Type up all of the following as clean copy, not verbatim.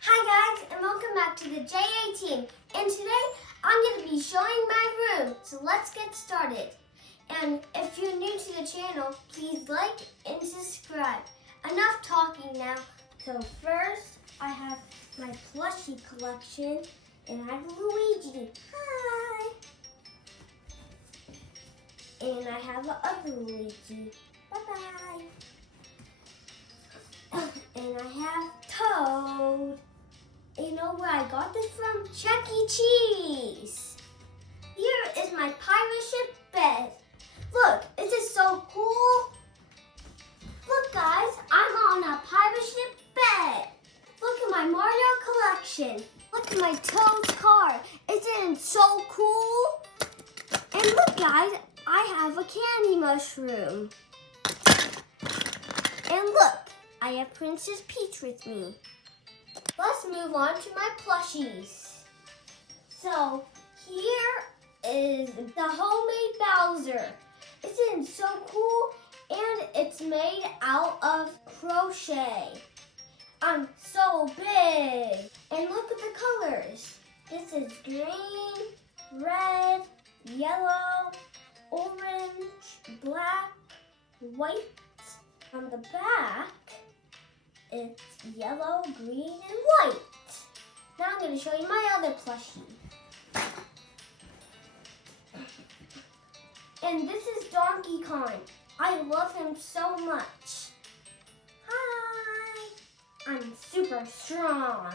Hi guys, and welcome back to the JA team. And today I'm going to be showing my room. So let's get started. And if you're new to the channel, please like and subscribe. Enough talking now. So first, I have my plushie collection, and I have Luigi. Hi. And I have the other Luigi. Bye-bye. And I have Toad. You know where I got this from? Chuck E. Cheese. Here is my pirate ship bed. Look, is it so cool? Look guys, I'm on a pirate ship bed. Look at my Mario collection. Look at my Toad's car. Isn't it so cool? And look guys, I have a candy mushroom. And look, I have Princess Peach with me. Let's move on to my plushies. So here is the homemade Bowser. Isn't it so cool? And it's made out of crochet. I'm so big. And look at the colors. This is green, red, yellow, orange, black, white. On the back, it's yellow, green, and white. Now I'm going to show you my other plushie. And this is Donkey Kong. I love him so much. Hi! I'm super strong.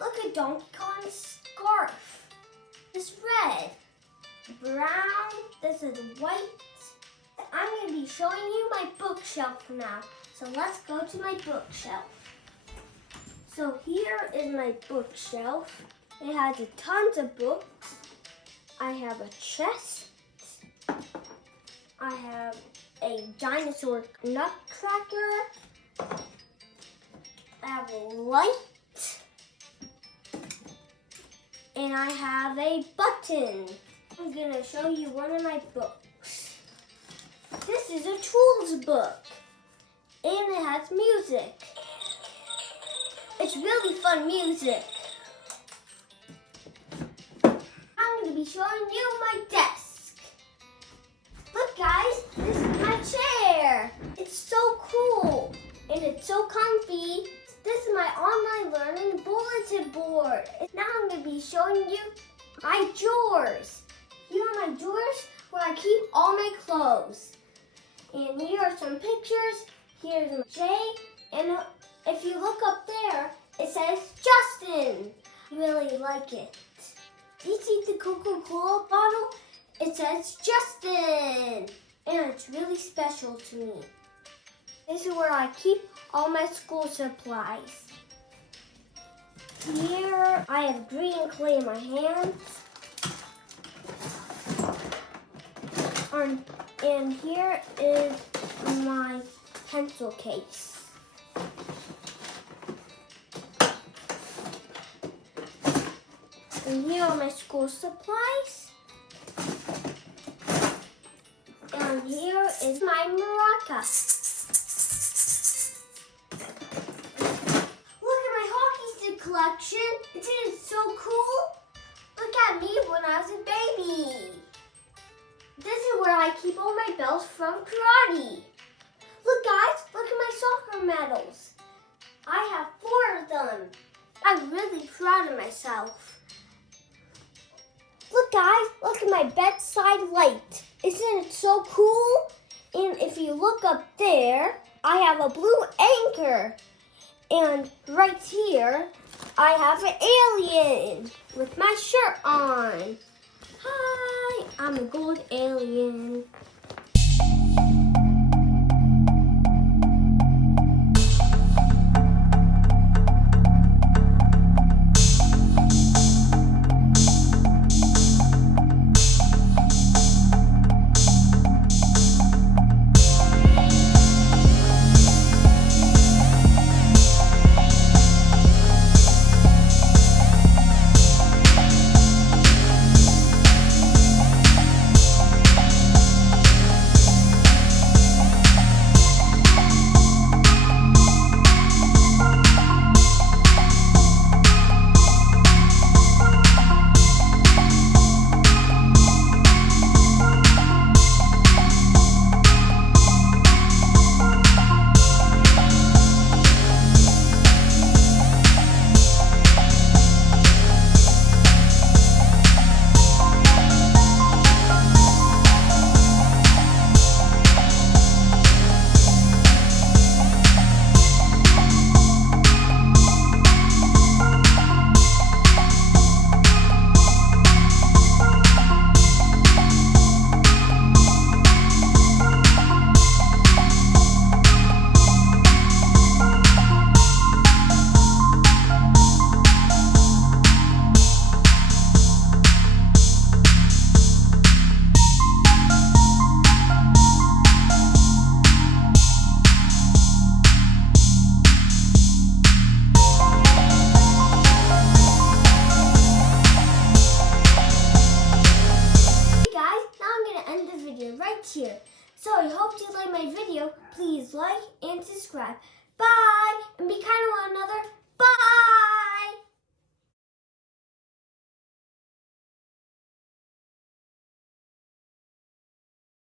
Look at Donkey Kong's scarf. It's red, brown, this is white. I'm going to be showing you my bookshelf now. So let's go to my bookshelf. So here is my bookshelf. It has tons of books. I have a chest. I have a dinosaur nutcracker. I have a light. And I have a button. I'm going to show you one of my books. This is a tools book, and it has music. It's really fun music. I'm going to be showing you my desk. Look guys, this is my chair. It's so cool, and it's so comfy. This is my online learning bulletin board. And now I'm going to be showing you my drawers. Here are my drawers where I keep all my clothes. And here are some pictures. Here's my J. And if you look up there, it says Justin. I really like it. Do you see the Coca-Cola bottle? It says Justin. And it's really special to me. This is where I keep all my school supplies. Here I have green clay in my hands. And here is my pencil case. And here are my school supplies. And here is my maraca. Look at my hockey stick collection. Isn't it so cool? Look at me when I was a baby. This is where I keep all my belts from karate. Look guys, look at my soccer medals. I have 4 of them. I'm really proud of myself. Look guys, look at my bedside light. Isn't it so cool? And if you look up there, I have a blue anchor. And right here, I have an alien with my shirt on. Hi, I'm a gold alien. here. So I hope you like my video. Please like and subscribe. Bye! And be kind to one another. Bye!